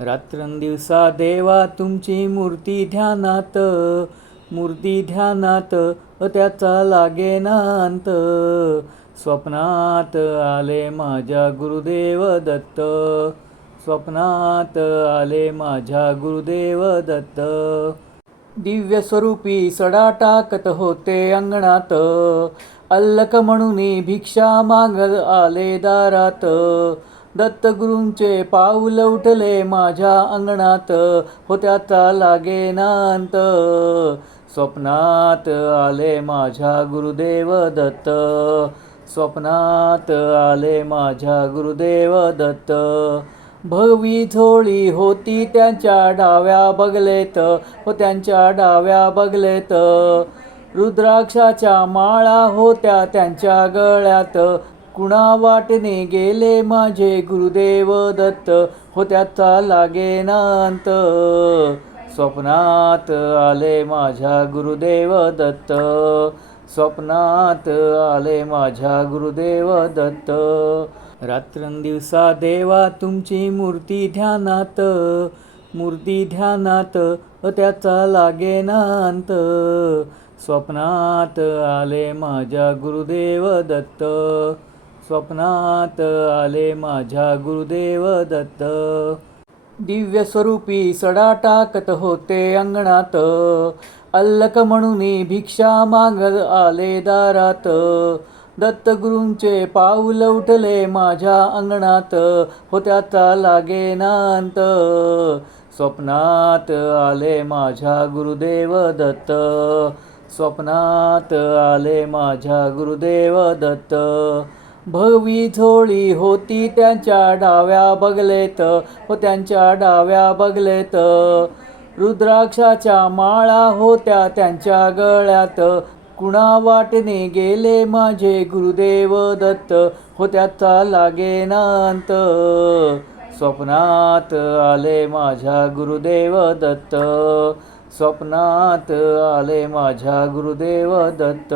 रात्रंदिवसा देवा तुमची मूर्ती ध्यानात त्याचा लागेना अंत. स्वप्नात आले माझ्या गुरुदेव दत्त, स्वप्नात आले माझ्या गुरुदेव दत्त. दिव्य स्वरूपी सडा टाकत होते अंगणात, अल्लक म्हणून भिक्षा मागत आले दारात. दत्तगुरूंचे पाऊल उठले माझ्या अंगणात, हो त्याचा लागेना अंत. स्वप्नात आले माझ्या गुरुदेव दत्त, स्वप्नात आले माझ्या गुरुदेव दत्त. भगवी झोळी होती त्यांच्या डाव्या बगलेत, हो त्यांच्या डाव्या बगलेत. रुद्राक्षाच्या माळा होत्या त्यांच्या गळ्यात, कुणा वाटणे गेले माझे गुरुदेव दत्त, हो त्याचा लागेना अंत. स्वप्नात आले माझ्या गुरुदेव दत्त, स्वप्नात आले माझ्या गुरुदेव दत्त. रात्रंदिवसा देवा तुमची मूर्ती ध्यानात त्याचा लागेना अंत. स्वप्नात आले माझ्या गुरुदेव दत्त, स्वप्नात आले माझ्या गुरुदेव दत्त. दिव्य स्वरूपी सडा टाकत होते अंगणात, अल्लक म्हणून भिक्षा मागत आले दारात. दत्तगुरूंचे पाऊल उठले माझ्या अंगणात, हो त्याचा लागेना अंत. स्वप्नात आले माझ्या गुरुदेव दत्त, स्वप्नात आले माझ्या गुरुदेव दत्त. भगवी झोळी होती त्यांच्या डाव्या बगलेत, हो त्यांच्या डाव्या बगलेत. रुद्राक्षाच्या माळा होत्या त्यांच्या गळ्यात, कुणा वाटणे गेले माझे गुरुदेव दत्त, हो त्याचा लागेना अंत. स्वप्नात आले माझ्या गुरुदेव दत्त, स्वप्नात आले माझ्या गुरुदेव दत्त.